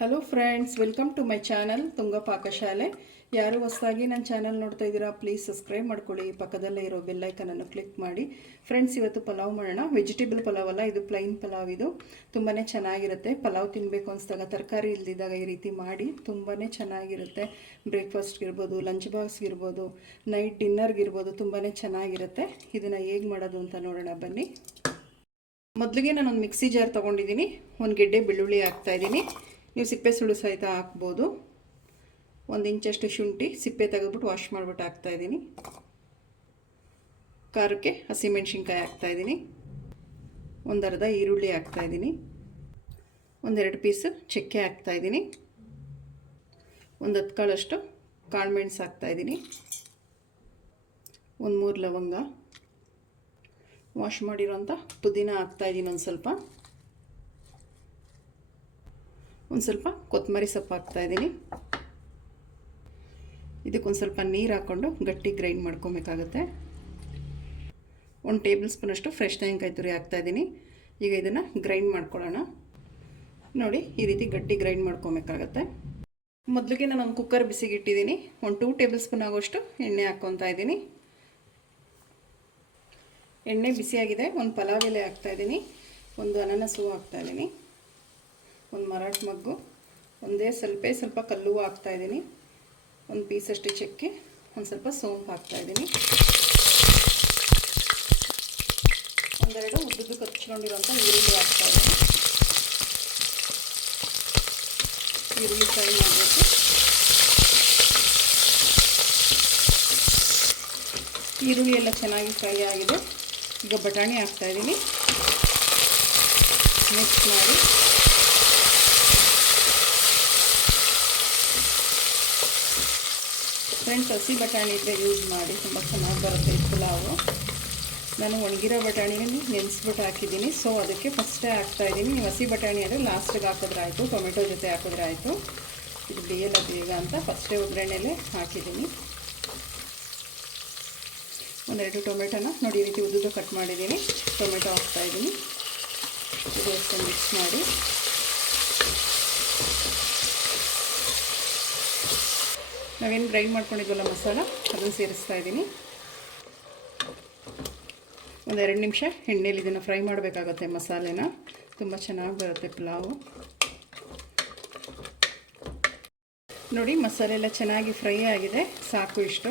Hello friends welcome to my channel Tunga ಪಾಕಶಾಲೆ ಯಾರು ಹೊಸದಾಗಿ ನನ್ನ ಚಾನಲ್ ನೋಡ್ತಾ ಇದ್ದೀರಾ ಪ್ಲೀಸ್ ಸಬ್ಸ್ಕ್ರೈಬ್ ಮಾಡ್ಕೊಳ್ಳಿ. ಪಕ್ಕದಲ್ಲೇ ಇರೋ ಬೆಲ್ಲೈಕನನ್ನು ಕ್ಲಿಕ್ ಮಾಡಿ. ಫ್ರೆಂಡ್ಸ್ ಇವತ್ತು ಪಲಾವ್ ಮಾಡೋಣ. ವೆಜಿಟೇಬಲ್ ಪಲಾವ್ ಅಲ್ಲ, ಇದು ಪ್ಲೈನ್ ಪಲಾವ್ ಇದು. ತುಂಬಾ ಚೆನ್ನಾಗಿರುತ್ತೆ. ಪಲಾವ್ ತಿನ್ನಬೇಕು ಅನಿಸಿದಾಗ ತರಕಾರಿ ಇಲ್ದಿದ್ದಾಗ ಈ ರೀತಿ ಮಾಡಿ ತುಂಬಾ ಚೆನ್ನಾಗಿರುತ್ತೆ. ಬ್ರೇಕ್ಫಾಸ್ಟ್ಗಿರ್ಬೋದು ಲಂಚ್ ಬಾಕ್ಸ್ಗಿರ್ಬೋದು ನೈಟ್ ಡಿನ್ನರ್ಗಿರ್ಬೋದು ತುಂಬಾ ಚೆನ್ನಾಗಿರುತ್ತೆ. ಇದನ್ನು ಹೇಗೆ ಮಾಡೋದು ಅಂತ ನೋಡೋಣ, ಬನ್ನಿ. ಮೊದಲಿಗೆ ನಾನೊಂದು ಮಿಕ್ಸಿ ಜಾರ್ ತೊಗೊಂಡಿದ್ದೀನಿ. ಒಂದು ಗೆಡ್ಡೆ ಬೆಳ್ಳುಳ್ಳಿ ಹಾಕ್ತಾಯಿದ್ದೀನಿ ನೀವು ಸಿಪ್ಪೆ ಸುಳು ಸಹಿತ ಹಾಕ್ಬೋದು. ಒಂದು ಇಂಚಷ್ಟು ಶುಂಠಿ ಸಿಪ್ಪೆ ತೆಗೆದ್ಬಿಟ್ಟು ವಾಶ್ ಮಾಡಿಬಿಟ್ಟು ಹಾಕ್ತಾಯಿದ್ದೀನಿ ಖಾರಕ್ಕೆ ಹಸಿಮೆಣ್ಸಿನ್ಕಾಯಿ ಹಾಕ್ತಾಯಿದ್ದೀನಿ ಒಂದರ್ಧ ಈರುಳ್ಳಿ ಹಾಕ್ತಾಯಿದ್ದೀನಿ ಒಂದೆರಡು ಪೀಸ್ ಚಕ್ಕೆ ಹಾಕ್ತಾಯಿದ್ದೀನಿ ಒಂದು ಹತ್ತು ಕಾಳಷ್ಟು ಕಾಳುಮೆಣಸು ಹಾಕ್ತಾಯಿದ್ದೀನಿ ಒಂದು ಮೂರು ಲವಂಗ. ವಾಶ್ ಮಾಡಿರೋಂಥ ಪುದೀನ ಹಾಕ್ತಾಯಿದ್ದೀನಿ ಒಂದು ಸ್ವಲ್ಪ. ಒಂದು ಸ್ವಲ್ಪ ಕೊತ್ತಂಬರಿ ಸೊಪ್ಪು ಹಾಕ್ತಾಯಿದ್ದೀನಿ ಇದಕ್ಕೊಂದು ಸ್ವಲ್ಪ ನೀರು ಹಾಕ್ಕೊಂಡು ಗಟ್ಟಿ ಗ್ರೈಂಡ್ ಮಾಡ್ಕೊಬೇಕಾಗುತ್ತೆ. ಒಂದು ಟೇಬಲ್ ಸ್ಪೂನಷ್ಟು ಫ್ರೆಶ್ ತೆಂಗಿನಕಾಯಿ ತುರಿ ಹಾಕ್ತಾಯಿದ್ದೀನಿ ಈಗ ಇದನ್ನು ಗ್ರೈಂಡ್ ಮಾಡ್ಕೊಳ್ಳೋಣ. ನೋಡಿ, ಈ ರೀತಿ ಗಟ್ಟಿ ಗ್ರೈಂಡ್ ಮಾಡ್ಕೊಬೇಕಾಗತ್ತೆ. ಮೊದಲಿಗೆ ನಾನು ಒಂದು ಕುಕ್ಕರ್ ಬಿಸಿಗೆ ಇಟ್ಟಿದ್ದೀನಿ. ಒಂದು ಟೂ ಟೇಬಲ್ ಸ್ಪೂನ್ ಆಗೋಷ್ಟು ಎಣ್ಣೆ ಹಾಕ್ಕೊತಾ ಇದ್ದೀನಿ. ಎಣ್ಣೆ ಬಿಸಿಯಾಗಿದೆ. ಒಂದು ಪಲಾವ್ ಎಲೆ ಹಾಕ್ತಾಯಿದ್ದೀನಿ ಒಂದು ಅನನಸು ಹಾಕ್ತಾಯಿದ್ದೀನಿ ಒಂದು ಮರಾಠ ಮಗ್ಗು. ಒಂದೇ ಸ್ವಲ್ಪ ಸ್ವಲ್ಪ ಕಲ್ಲು ಹಾಕ್ತಾಯಿದ್ದೀನಿ ಒಂದು ಪೀಸಷ್ಟು ಚಕ್ಕೆ, ಒಂದು ಸ್ವಲ್ಪ ಸೋಂಪು ಹಾಕ್ತಾಯಿದ್ದೀನಿ ಒಂದೆರಡು ಉದ್ದುದ್ದು ಕಚ್ಕೊಂಡಿರೋಂಥ ಈರುಳ್ಳಿ ಹಾಕ್ತಾಯಿದ್ದೀನಿ ಈರುಳ್ಳಿ ಫ್ರೈ ಮಾಡಬೇಕು. ಈರುಳ್ಳಿ ಎಲ್ಲ ಚೆನ್ನಾಗಿ ಫ್ರೈ ಆಗಿದೆ. ಈಗ ಬಟಾಣಿ ಹಾಕ್ತಾಯಿದ್ದೀನಿ ಮಿಕ್ಸ್ ಮಾಡಿ. ಫ್ರೆಂಡ್ಸ್, ಹಸಿ ಬಟಾಣಿ ಇದ್ರೆ ಯೂಸ್ ಮಾಡಿ ತುಂಬ ಚೆನ್ನಾಗಿ ಬರುತ್ತೆ ಪುಲಾವು. ನಾನು ಒಣಗಿರೋ ಬಟಾಣಿಯನ್ನು ನೆನೆಸ್ಬಿಟ್ಟು ಹಾಕಿದ್ದೀನಿ. ಸೊ ಅದಕ್ಕೆ ಫಸ್ಟೇ ಹಾಕ್ತಾಯಿದ್ದೀನಿ ನೀವು ಹಸಿ ಬಟಾಣಿ ಆದರೆ ಲಾಸ್ಟಿಗೆ ಹಾಕಿದ್ರೆ ಆಯಿತು, ಟೊಮೆಟೊ ಜೊತೆ ಹಾಕಿದ್ರೆ ಆಯಿತು. ಇದು ಬೇಯಲ್ಲ ಬೇಗ ಅಂತ ಫಸ್ಟೇ ಒಗ್ಗರಣೆಯಲ್ಲೇ ಹಾಕಿದ್ದೀನಿ. ಒಂದೆರಡು ಟೊಮೆಟೊನ ನೋಡಿ, ಈ ರೀತಿ ಉದ್ದುದ್ದು ಕಟ್ ಮಾಡಿದ್ದೀನಿ. ಟೊಮೆಟೊ ಹಾಕ್ತಾಯಿದ್ದೀನಿ ಇದು ಮಿಕ್ಸ್ ಮಾಡಿ. ನಾವೇನು ಗ್ರೈಂಡ್ ಮಾಡ್ಕೊಂಡಿದ್ವಲ್ಲ ಮಸಾಲ? ಅದನ್ನು ಸೇರಿಸ್ತಾ ಇದ್ದೀನಿ. ಒಂದು ಎರಡು ನಿಮಿಷ ಎಣ್ಣೆಯಲ್ಲಿ ಇದನ್ನು ಫ್ರೈ ಮಾಡಬೇಕಾಗತ್ತೆ ಮಸಾಲೆನ. ತುಂಬ ಚೆನ್ನಾಗಿ ಬರುತ್ತೆ ಪುಲಾವು. ನೋಡಿ, ಮಸಾಲೆ ಎಲ್ಲ ಚೆನ್ನಾಗಿ ಫ್ರೈ ಆಗಿದೆ. ಸಾಕು ಇಷ್ಟು.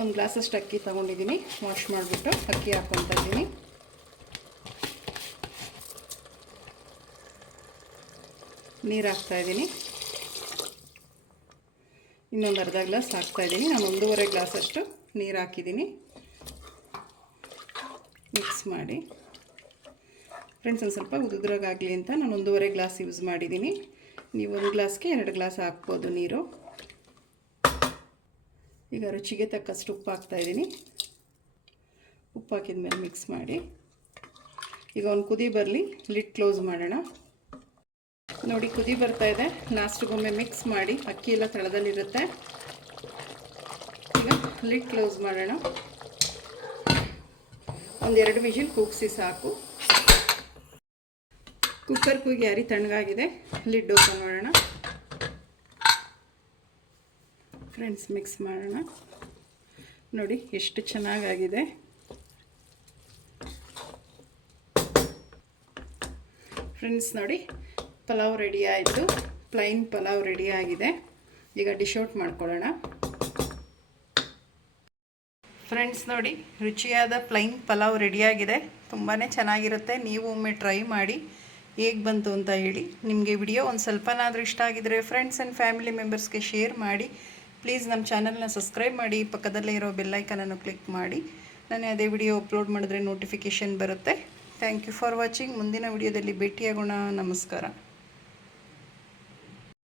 ಒಂದು ಗ್ಲಾಸಷ್ಟು ಅಕ್ಕಿ ತೊಗೊಂಡಿದ್ದೀನಿ. ವಾಶ್ ಮಾಡಿಬಿಟ್ಟು ಅಕ್ಕಿ ಹಾಕ್ಕೊತಾ ಇದ್ದೀನಿ. ನೀರು ಹಾಕ್ತಾಯಿದ್ದೀನಿ ಇನ್ನೊಂದು ಅರ್ಧ ಗ್ಲಾಸ್ ಹಾಕ್ತಾಯಿದ್ದೀನಿ ನಾನು ಒಂದೂವರೆ ಗ್ಲಾಸಷ್ಟು ನೀರು ಹಾಕಿದ್ದೀನಿ. ಮಿಕ್ಸ್ ಮಾಡಿ. ಫ್ರೆಂಡ್ಸ್ ಒಂದು ಸ್ವಲ್ಪ ಉದುದ್ರಾಗಲಿ ಅಂತ ನಾನು ಒಂದೂವರೆ ಗ್ಲಾಸ್ ಯೂಸ್ ಮಾಡಿದ್ದೀನಿ. ನೀವು ಒಂದು ಗ್ಲಾಸ್ಗೆ ಎರಡು ಗ್ಲಾಸ್ ಹಾಕ್ಬೋದು ನೀರು. ಈಗ ರುಚಿಗೆ ತಕ್ಕಷ್ಟು ಉಪ್ಪು ಹಾಕ್ತಾಯಿದ್ದೀನಿ ಉಪ್ಪು ಹಾಕಿದ ಮೇಲೆ ಮಿಕ್ಸ್ ಮಾಡಿ. ಈಗ ಒಂದು ಕುದಿ ಬರಲಿ ಲಿಡ್ ಕ್ಲೋಸ್ ಮಾಡೋಣ. ನೋಡಿ ಕುದಿ ಬರ್ತಾ ಇದೆ. ಲಾಸ್ಟಿಗೊಮ್ಮೆ ಮಿಕ್ಸ್ ಮಾಡಿ ಅಕ್ಕಿ ಎಲ್ಲ ತಳದಲ್ಲಿರುತ್ತೆ. ಈಗ ಲಿಡ್ ಕ್ಲೋಸ್ ಮಾಡೋಣ. ಒಂದೆರಡು ವಿಜಿಲ್ ಕೂಗಿಸಿ ಸಾಕು. ಕುಕ್ಕರ್ ಕೂಗಿ ಯಾರಿ ತಣ್ಣಗಾಗಿದೆ. ಲಿಡ್ ಓಪನ್ ಮಾಡೋಣ. ಫ್ರೆಂಡ್ಸ್ ಮಿಕ್ಸ್ ಮಾಡೋಣ. ನೋಡಿ ಎಷ್ಟು ಚೆನ್ನಾಗಾಗಿದೆ. ಫ್ರೆಂಡ್ಸ್ ನೋಡಿ ಪಲಾವ್ ರೆಡಿ ಆಯಿತು. ಪ್ಲೈನ್ ಪಲಾವ್ ರೆಡಿ ಆಗಿದೆ. ಈಗ ಡಿಶ್ ಔಟ್ ಮಾಡ್ಕೊಳ್ಳೋಣ. ಫ್ರೆಂಡ್ಸ್ ನೋಡಿ, ರುಚಿಯಾದ ಪ್ಲೈನ್ ಪಲಾವ್ ರೆಡಿಯಾಗಿದೆ ತುಂಬಾ ಚೆನ್ನಾಗಿರುತ್ತೆ. ನೀವು ಒಮ್ಮೆ ಟ್ರೈ ಮಾಡಿ ಹೇಗೆ ಬಂತು ಅಂತ ಹೇಳಿ ನಿಮಗೆ ವಿಡಿಯೋ ಒಂದು ಸ್ವಲ್ಪನಾದರೂ ಇಷ್ಟ ಆಗಿದರೆ ಫ್ರೆಂಡ್ಸ್ ಆ್ಯಂಡ್ ಫ್ಯಾಮಿಲಿ ಮೆಂಬರ್ಸ್ಗೆ ಶೇರ್ ಮಾಡಿ. ಪ್ಲೀಸ್ ನಮ್ಮ ಚಾನಲ್ನ ಸಬ್ಸ್ಕ್ರೈಬ್ ಮಾಡಿ. ಪಕ್ಕದಲ್ಲೇ ಇರೋ ಬೆಲ್ಲೈಕನನ್ನು ಕ್ಲಿಕ್ ಮಾಡಿ. ನಾನು ಅದೇ ವಿಡಿಯೋ ಅಪ್ಲೋಡ್ ಮಾಡಿದ್ರೆ ನೋಟಿಫಿಕೇಷನ್ ಬರುತ್ತೆ. ಥ್ಯಾಂಕ್ ಯು ಫಾರ್ ವಾಚಿಂಗ್ ಮುಂದಿನ ವಿಡಿಯೋದಲ್ಲಿ ಭೇಟಿಯಾಗೋಣ. ನಮಸ್ಕಾರ.